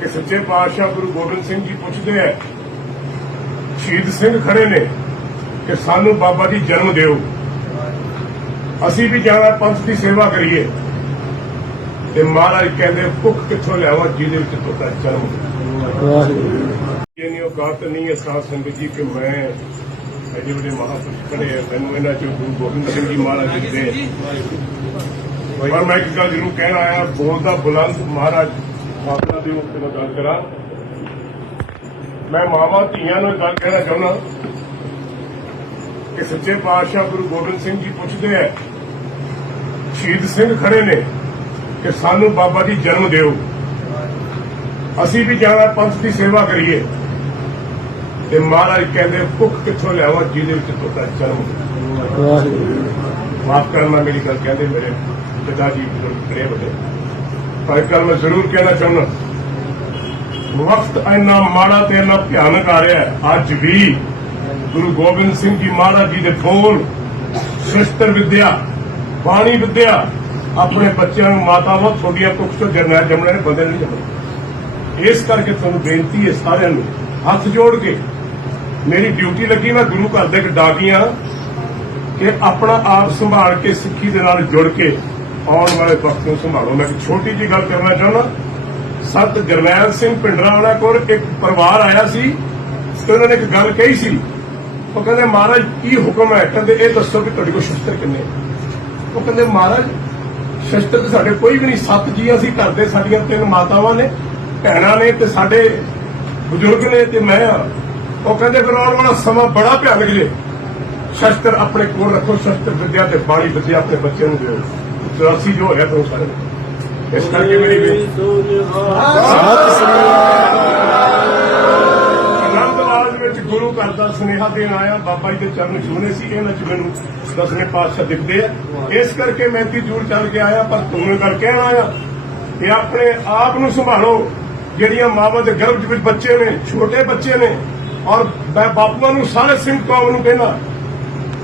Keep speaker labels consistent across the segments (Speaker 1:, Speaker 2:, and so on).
Speaker 1: ਕਿ ਸੱਚੇ ਪਾਤਸ਼ਾਹ ਗੁਰੂ ਗੋਬਿੰਦ ਸਿੰਘ ਜੀ ਪੁੱਛਦੇ ਐ ਸ਼ਹੀਦ ਸਿੰਘ ਖੜੇ ਨੇ ਕਿ ਸਾਨੂੰ ਬਾਬਾ ਜੀ ਜਨਮ ਦਿਓ। ਅਸੀਂ ਵੀ ਜਾਣਾ ਪੰਥ ਦੀ ਸੇਵਾ ਕਰੀਏ। ਤੇ ਮਹਾਰਾਜ ਕਹਿੰਦੇ ਭੁੱਖ ਕਿੱਥੋਂ ਲਿਆਵਾਂ ਜਿਹਦੇ ਵਿੱਚ ਤੁਹਾਡਾ ਜਨਮ ਇਹ ਨਹੀਂ ਔਕਾਤ ਨਹੀਂ ਹੈ ਸਾਧ ਸੰਗਤ ਜੀ ਕਿ ਮੈਂ ਅਜੇ ਵੱਡੇ ਮਹਾਂਪੁਰਖ ਖੜੇ ਆ। ਮੈਨੂੰ ਇਹਨਾਂ ਚੋਂ ਗੁਰੂ ਗੋਬਿੰਦ ਸਿੰਘ ਜੀ ਮਹਾਰਾਜ ਦੇ ਪਰ ਮੈਂ ਇੱਕ ਗੱਲ ਜ਼ਰੂਰ ਕਹਿਣ ਆਇਆ ਬੋਲਦਾ ਬੁਲੰਦ ਮਹਾਰਾਜ ਆਪਣਾ ਦੇ ਉੱਤੇ ਮੈਂ ਗੱਲ ਕਰਾਂ। ਮੈਂ ਮਾਵਾ ਧੀਆਂ ਨੂੰ ਗੱਲ ਕਹਿਣਾ ਚਾਹੁੰਦਾ ਕਿ ਸੱਚੇ ਪਾਤਸ਼ਾਹ ਗੁਰੂ ਗੋਬਿੰਦ ਸਿੰਘ ਜੀ ਪੁੱਛਦੇ ਐ ਸ਼ਹੀਦ ਸਿੰਘ ਖੜੇ ਨੇ ਕਿ ਸਾਨੂੰ ਬਾਬਾ ਜੀ ਜਨਮ ਦਿਓ। ਅਸੀਂ ਵੀ ਜਾਣਾ ਪੰਥ ਦੀ ਸੇਵਾ ਕਰੀਏ। ਤੇ ਮਹਾਰਾਜ ਕਹਿੰਦੇ ਭੁੱਖ ਕਿੱਥੋਂ ਲਿਆਵਾਂ ਜਿਹਦੇ ਵਿੱਚ ਤੁਹਾਡਾ ਜਨਮ ਮਾਫ ਕਰਨਾ ਮੇਰੀ ਗੱਲ ਕਹਿੰਦੇ ਮੇਰੇ ਪਿਤਾ ਜੀ ਬਜ਼ੁਰਗ ਖੜੇ ਵੱਡੇ ਪਰ ਮੈਂ ਜ਼ਰੂਰ ਕਹਿਣਾ ਚਾਹੁੰਦਾ। ਵਕਤ ਇੰਨਾ ਮਾੜਾ ਤੇ ਇੰਨਾ ਭਿਆਨਕ ਆ ਰਿਹਾ ਅੱਜ ਵੀ ਗੁਰੂ ਗੋਬਿੰਦ ਸਿੰਘ ਜੀ ਮਹਾਰਾਜ ਜੀ ਦੇ ਬੋਲ ਸ਼ਸਤਰ ਵਿਦਿਆ, ਬਾਣੀ ਵਿਦਿਆ, ਆਪਣੇ ਬੱਚਿਆਂ ਨੂੰ ਮਾਤਾ ਮਾਤਾਵਾਂ ਤੁਹਾਡੀਆਂ ਕੁੱਖ ਤੋਂ ਜਰਨੈਲ ਜੰਮਣੇ ਨੇ ਬਦਲ ਨਹੀਂ ਜਾਣਾ ਇਸ ਕਰਕੇ ਤੁਹਾਨੂੰ ਬੇਨਤੀ ਹੈ ਸਾਰਿਆਂ ਨੂੰ, ਹੱਥ ਜੋੜ ਕੇ ਮੇਰੀ ਡਿਊਟੀ ਲੱਗੀ, ਮੈਂ ਗੁਰੂ ਘਰ ਦੇ ਇੱਕ ਡਾਕੀਆਂ ਕਿ ਆਪਣਾ ਆਪ ਸੰਭਾਲ ਕੇ, ਸਿੱਖੀ ਦੇ ਨਾਲ ਜੁੜ ਕੇ ਆਉਣ ਵਾਲੇ ਵਕਤ ਨੂੰ ਸੰਭਾਲੋ। ਮੈਂ ਇੱਕ ਛੋਟੀ ਜੀ ਗੱਲ ਕਰਨਾ ਚਾਹੁੰਦਾ। ਸੰਤ ਜਰਨੈਲ ਸਿੰਘ ਪਿੰਡਰਾ ਵਾਲਾ ਕੋਲ ਇੱਕ ਪਰਿਵਾਰ ਆਇਆ ਸੀ ਤੇ ਉਹਨਾਂ ਨੇ ਇੱਕ ਗੱਲ ਕਹੀ ਸੀ। ਉਹ ਕਹਿੰਦੇ, ਮਹਾਰਾਜ, ਕੀ ਹੁਕਮ ਹੈ? ਕਹਿੰਦੇ, ਇਹ ਦੱਸੋ ਕਿ ਤੁਹਾਡੇ ਕੋਲ ਸ਼ਸਤਰ ਕਿੰਨੇ ਉਹ ਕਹਿੰਦੇ, ਮਹਾਰਾਜ, ਸ਼ਸਤਰ ਸਾਡੇ ਕੋਈ ਵੀ ਨਹੀਂ। ਸੱਤ ਜੀ ਅਸੀਂ ਘਰ ਦੇ, ਸਾਡੀਆਂ ਤਿੰਨ ਮਾਤਾਵਾਂ ਨੇ, ਭੈਣਾਂ ਨੇ ਤੇ ਸਾਡੇ ਬਜ਼ੁਰਗ ਨੇ ਤੇ ਮੈਂ ਆ। ਉਹ ਕਹਿੰਦੇ, ਫਿਰ ਆਉਣ ਵਾਲਾ ਸਮਾਂ ਬੜਾ ਭਿਆਨਕ ਜੇ। ਸ਼ਸਤਰ ਆਪਣੇ ਕੋਲ ਰੱਖੋ, ਸ਼ਸਤਰ ਵਿਦਿਆ ਤੇ ਬਾਣੀ ਵਿਦਿਆ ਆਪਣੇ ਬੱਚਿਆਂ ਨੂੰ ਦਿਓ। 84 ਜੋ ਹੋਇਆ ਤੁਹਾਨੂੰ ਸਾਰੇ ਇਸ ਕਰਕੇ ਮੇਰੀ ਬੇਨਤੀ ਆਨੰਦ ਰਾਜ ਵਿੱਚ ਗੁਰੂ ਘਰ ਦਾ ਸੁਨੇਹਾ ਦੇਣ ਆਇਆ। ਬਾਬਾ ਜੀ ਦੇ ਚਰਨ ਛੂਹਣੇ ਸੀ ਇਹਨਾਂ ਚ ਮੈਨੂੰ ਦਸਵੇਂ ਪਾਤਸ਼ਾਹ ਦਿਖਦੇ ਆ। ਇਸ ਕਰਕੇ ਮੈਂ ਤੀ ਜੂਰ ਚੱਲ ਕੇ ਆਇਆ, ਪਰ ਤੁਹਾਨੂੰ ਗੱਲ ਕਹਿਣ ਆਇਆ ਕਿ ਆਪਣੇ ਆਪ ਨੂੰ ਸੰਭਾਲੋ। ਜਿਹੜੀਆਂ ਮਾਵਾਂ ਦੇ ਗਰਭ ਵਿੱਚ ਬੱਚੇ ਨੇ, ਛੋਟੇ ਬੱਚੇ ਨੇ, ਔਰ ਮੈਂ ਬਾਪੂਆਂ ਨੂੰ ਸਾਰੇ ਸਿੰਘ ਕੌਮ ਨੂੰ ਕਹਿਣਾ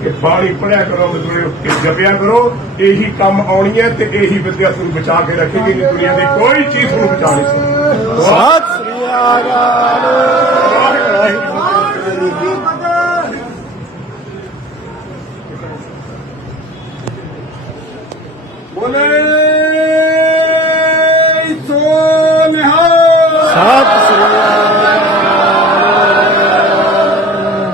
Speaker 1: ਕਿ ਬਾਣੀ ਪੜਿਆ ਕਰੋ ਮਜ਼ਦੂਰੇ ਕਿ ਜਪਿਆ ਕਰੋ ਇਹੀ ਕੰਮ ਆਉਣੀ ਹੈ ਤੇ ਇਹੀ ਵਿਦਿਆ ਤੁਹਾਨੂੰ ਬਚਾ ਕੇ ਰੱਖੇਗੀ ਕਿ ਦੁਨੀਆ ਦੀ ਕੋਈ ਚੀਜ਼ ਤੁਹਾਨੂੰ ਬਚਾ ਨਹੀਂ ਸਕਦੀ।
Speaker 2: ਸਤਿ ਸ੍ਰੀ ਅਕਾਲ।
Speaker 1: ਬੋਲੇ।